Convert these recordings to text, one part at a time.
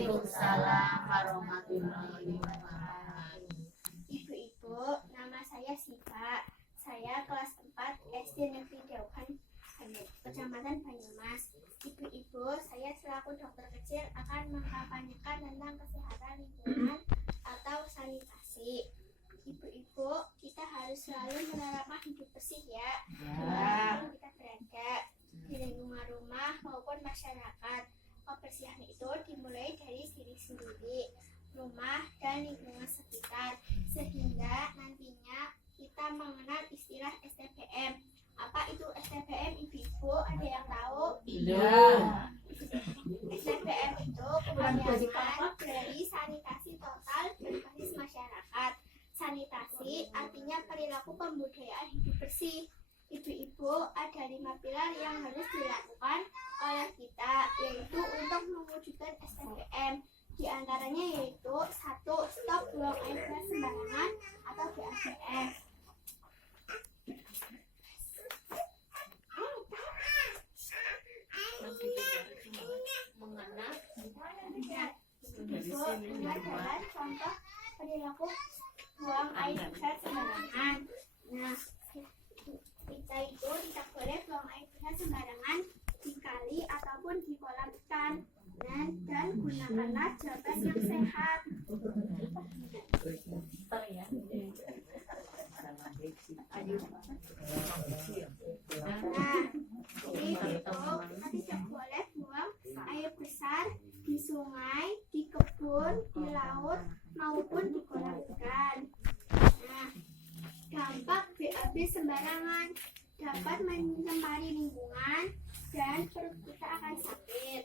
Waalaikumsalam warahmatullahi wabarakatuh. Ibu-ibu, nama saya Siva. Saya kelas 4 SD Negeri Dauhan, Kecamatan Banyumas. Ibu-ibu, saya selaku dokter kecil akan mengkampanyekan tentang kesehatan lingkungan atau sanitasi. Ibu-ibu, kita harus selalu menerapkan hidup bersih ya. Dimanapun kita berada, di lingkungan rumah maupun masyarakat. Kebersihan itu dimulai dari diri sendiri, rumah, dan lingkungan sekitar, sehingga nantinya kita mengenal istilah STPM. Apa itu STPM, ibu-ibu? Ada yang tahu? Iya. STPM itu kepanjangan dari sanitasi total berbasis masyarakat. Sanitasi artinya perilaku pembudayaan hidup bersih. Ibu-ibu, ada 5 pilar yang harus dilakukan oleh kita, yaitu untuk mewujudkan STPM. Di antaranya yaitu 1. Stop buang air keras sembarangan atau BABS. Ibu, ini adalah contoh perilaku buang air besar sembarangan. Nah, kita itu tidak boleh buang air besar sembarangan di kali ataupun di kolam ikan. Dan gunakanlah jawaban yang sehat. Nah, kita tidak boleh buang air besar di sungai, di kebun, di laut, maupun di kolam ikan. Nah, dampak BAB sembarangan dapat mencemari lingkungan dan perut kita akan sakit.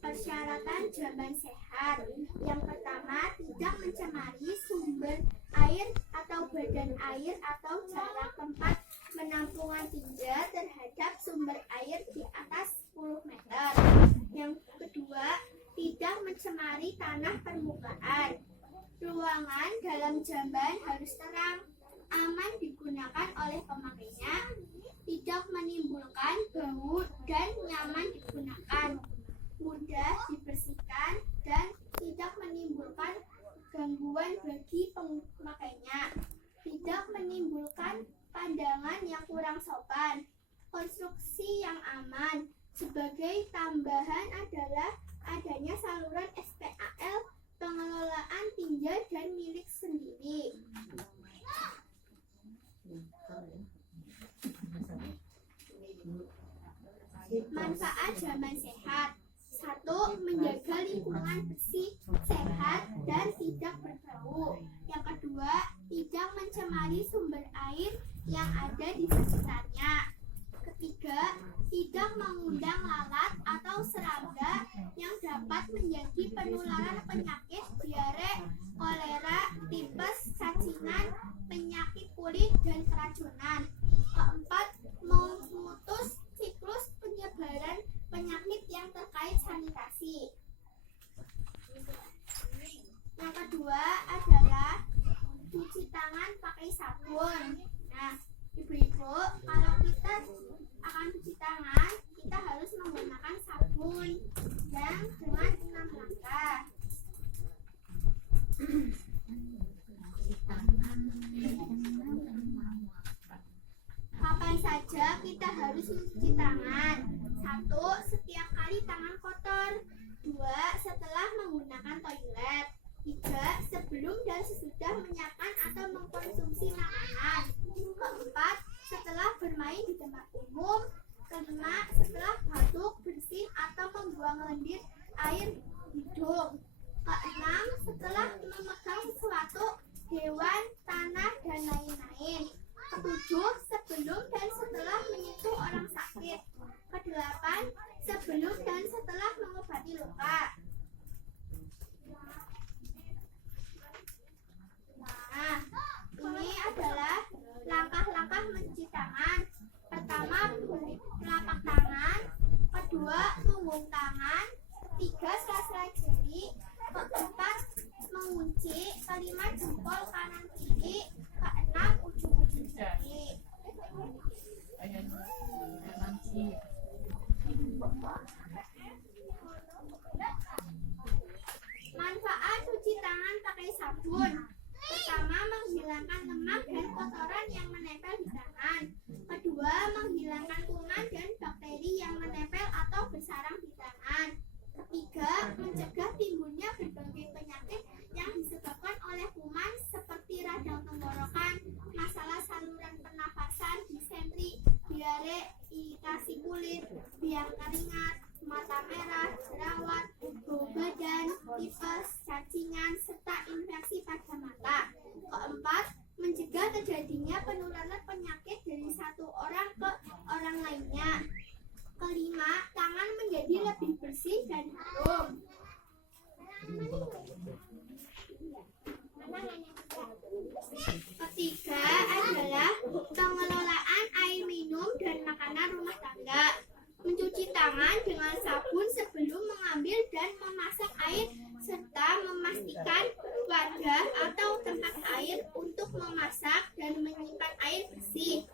Persyaratan jamban sehat. Yang pertama, tidak mencemari sumber air atau badan air atau jarak tempat penampungan tinja terhadap sumber air di atas 10 meter. Yang kedua, tidak mencemari tanah permukaan. Ruangan dalam jamban harus terang, aman digunakan oleh pemakainya, tidak menimbulkan bau dan nyaman digunakan, mudah dibersihkan dan tidak menimbulkan gangguan bagi pemakainya, tidak menimbulkan pandangan yang kurang sopan, konstruksi yang aman. Sebagai tambahan adalah adanya saluran SPAL, pengelolaan tinja dan milik sendiri. Manfaat jamban sehat. 1. Menjaga lingkungan bersih, sehat, dan tidak berbau. Yang kedua, tidak mencemari sumber air yang ada di sekitarnya. Ketiga, tidak mengundang lalat atau serangga yang dapat menjadi penularan penyakit diare, kolera, tipes, cacingan, penyakit kulit, dan keracunan. Keempat, memutus siklus penyebaran penyakit yang terkait sanitasi. Yang kedua adalah cuci tangan pakai sabun. Nah, ibu-ibu, kalau kita akan cuci tangan, kita harus menggunakan sabun dan dengan 6 langkah. Kapan saja kita harus mencuci tangan? 1. Setiap kali tangan kotor. 2. Setelah menggunakan toilet. 3. Sebelum dan sesudah menyiapkan atau mengkonsumsi makanan. 4. Setelah bermain di tempat umum. 5. Setelah batuk, bersin, atau membuang lendir air hidung. 6. Setelah memegang sesuatu, hewan, tanah, dan lain-lain. 7. Sebelum dan setelah menyentuh orang sakit. 8. Sebelum dan setelah mengobati luka. Nah, ini adalah langkah-langkah mencuci tangan. Pertama, telapak tangan. Kedua, punggung tangan. 3, sela-sela jari. 4, mengunci. jempol kanan kiri, keenam ujung-ujung jari. Manfaat cuci tangan pakai sabun. Pertama, menghilangkan lemak dan kotoran yang menempel di tangan. Kedua, menghilangkan kuman dan bakteri yang menempel atau bersarang di tangan. Ketiga, mencegah timbulnya berbagai penyakit yang disebabkan oleh kuman seperti radang tenggorokan, masalah saluran pernafasan, disentri, diare, iritasi kulit, biang keringat, mata merah, jerawat, bau badan, tipes, cacingan, serta infeksi pada mata. Keempat, mencegah terjadinya penularan penyakit dari satu orang ke orang lainnya. Kelima, tangan menjadi lebih bersih dan harum. Ketiga adalah pengelolaan air minum dan makanan rumah tangga. Mencuci tangan dengan sabun sebelum mengambil dan memasak air serta memastikan wadah atau tempat air untuk memasak dan menyimpan air bersih.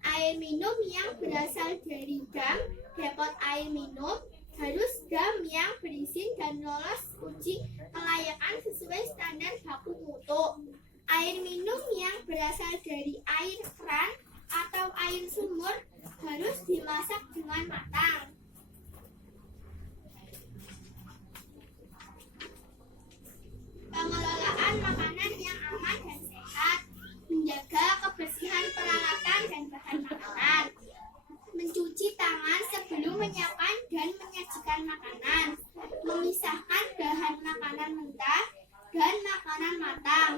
Air minum yang berasal dari dam, depot air minum, harus dam yang berizin dan lolos uji kelayakan sesuai standar baku mutu. Air minum yang berasal dari air keran atau air sumur harus dimasak dengan matang. Pengelolaan makanan yang aman dan sehat, menjaga kebersihan peralatan dan bahan makanan, mencuci tangan sebelum menyiapkan dan menyajikan makanan, memisahkan bahan makanan mentah dan makanan matang,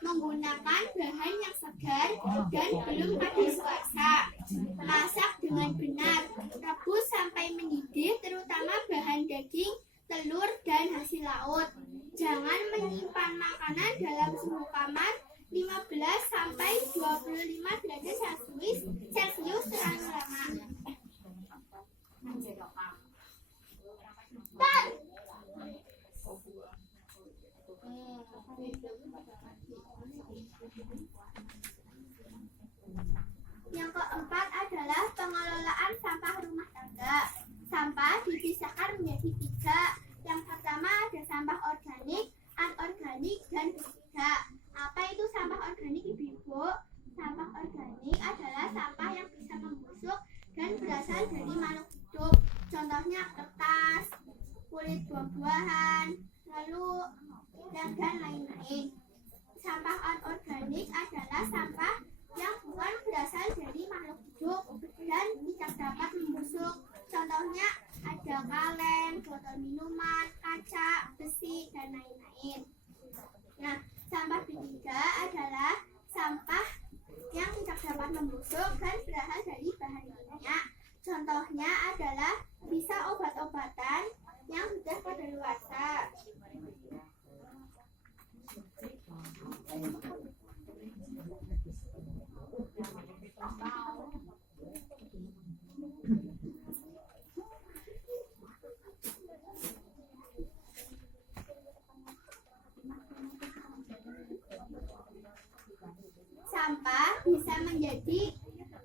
menggunakan bahan yang segar dan belum kadaluarsa, masak dengan benar, rebus sampai mendidih terutama bahan daging, telur, dan hasil laut. Jangan menyimpan makanan dalam suhu kamar 15 sampai 25 derajat Celcius terlalu lama. Yang keempat adalah pengelolaan sampah rumah tangga. Sampah dipisahkan menjadi 3. Yang pertama ada sampah organik, anorganik, dan berbeda. Apa itu sampah organik, Ibu? Sampah organik adalah sampah yang bisa membusuk dan berasal dari makhluk hidup. Contohnya kertas, kulit buah-buahan, lalu dan lain-lain. Sampah anorganik adalah sampah yang bukan berasal dari makhluk hidup dan tidak dapat membusuk. Contohnya ada kaleng, botol minuman, kaca, besi, dan lain-lain. Nah, sampah ketiga adalah sampah yang tidak dapat membusuk dan berasal dari bahan kimia. Contohnya adalah bisa obat-obatan yang sudah kadaluarsa. Sampah bisa menjadi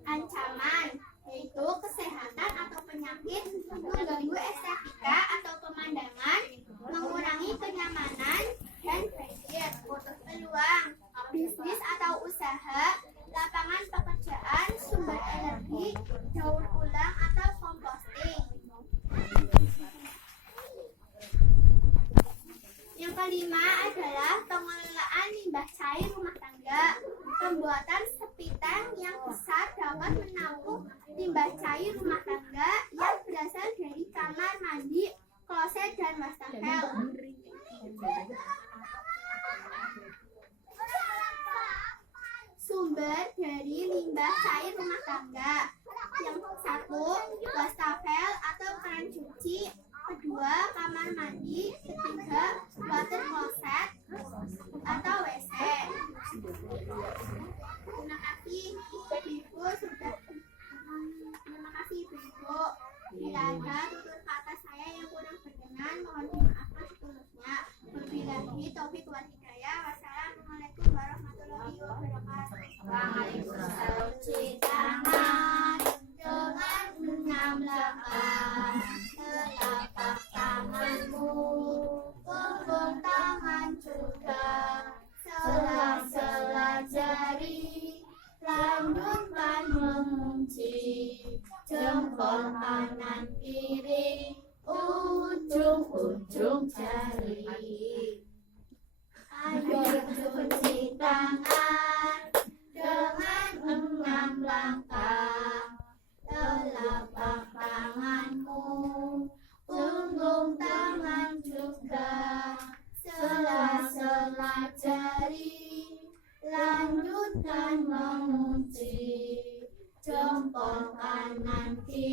ancaman, yaitu kesehatan atau penyakit, mengganggu estetika atau pemandangan, mengurangi kenyamanan, dan banjir. Peluang bisnis atau usaha, lapangan pekerjaan, sumber energi, daur ulang atau composting. Yang kelima adalah pengelolaan limbah cair rumah tangga. Pembuatan sepiteng yang besar dapat menampung limbah cair rumah tangga yang berasal dari kamar mandi, kloset, dan wastafel. Sumber dari limbah cair rumah tangga. Yang satu, wastafel atau keran cuci. Kedua, kamar mandi. Ketiga, water closet atau WC. Terima kasih Ibu sudah. Terima kasih Ibu. Bila ada tutur kata saya yang kurang berkenan, mohon dimaafkan sepenuhnya. Wabillahi taufiq wal hidayah. Wassalamualaikum Cuci tangan dengan 6 langkah. Telapak tanganmu, punggung tangan juga, sela-sela jari, lanjutkan mengunci. Jempol kanan kiri, ujung-ujung jari. Ayo cuci tangan dengan 6 langkah. Telapak tanganmu, punggung tangan juga, sela-sela jari, lanjutkan mengunci. Jempol kanan kiri,